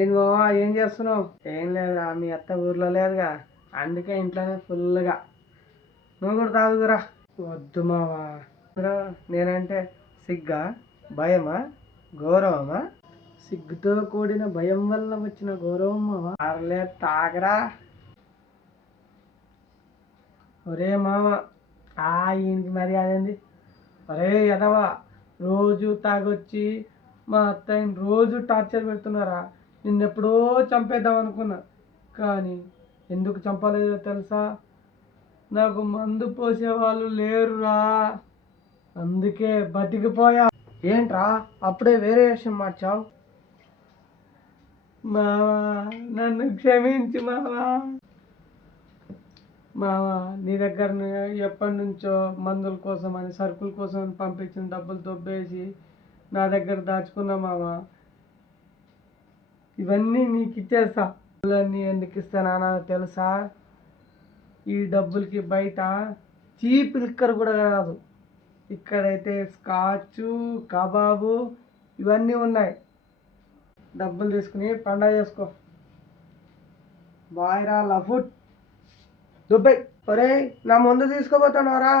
ఏం బావా ఏం చేస్తున్నావు? ఏం లేదురా, మీ అత్త ఊర్లో లేదుగా, అందుకే ఇంట్లోనే ఫుల్గా. నువ్వు కూడా తాగుదురా. వద్దు మావా. నేనంటే సిగ్గా, భయమా, గౌరవమా? సిగ్గుతో కూడిన భయం వల్ల వచ్చిన గౌరవం మావా. అర్లే తాగరా. ఒరే మామ, ఈయనకి మర్యాద ఏంది? అరే ఎదవా, రోజు తాగొచ్చి మా అత్తయ్యని రోజు టార్చర్ పెడుతున్నారా? నిన్నెప్పుడో చంపేద్దాం అనుకున్నా, కానీ ఎందుకు చంపలేదో తెలుసా? నాకు మందు పోసేవాళ్ళు లేరురా, అందుకే బతికిపోయా. ఏంట్రా అప్పుడే వేరే విషయం మార్చావు? మావా, నన్ను క్షమించు మావా. మావా, నీ దగ్గర ఎప్పటి నుంచో మందుల కోసం అని, సరుకుల కోసం అని పంపించిన డబ్బులు దొబ్బేసి నా దగ్గర దాచుకున్నా మావా. ఇవన్నీ నీకు ఇచ్చేస్తా. డబ్బులన్నీ ఎందుకు ఇస్తానా తెలుసా? ఈ డబ్బులకి బయట చీప్ లిక్కర్ కూడా కాదు, ఇక్కడైతే స్కాచు, కబాబు ఇవన్నీ ఉన్నాయి. డబ్బులు తీసుకుని పండగ చేసుకో. బాయ్ రా లఫుట్ దుబ్బై. ఒరే నా ముందు తీసుకోపోతాను రా.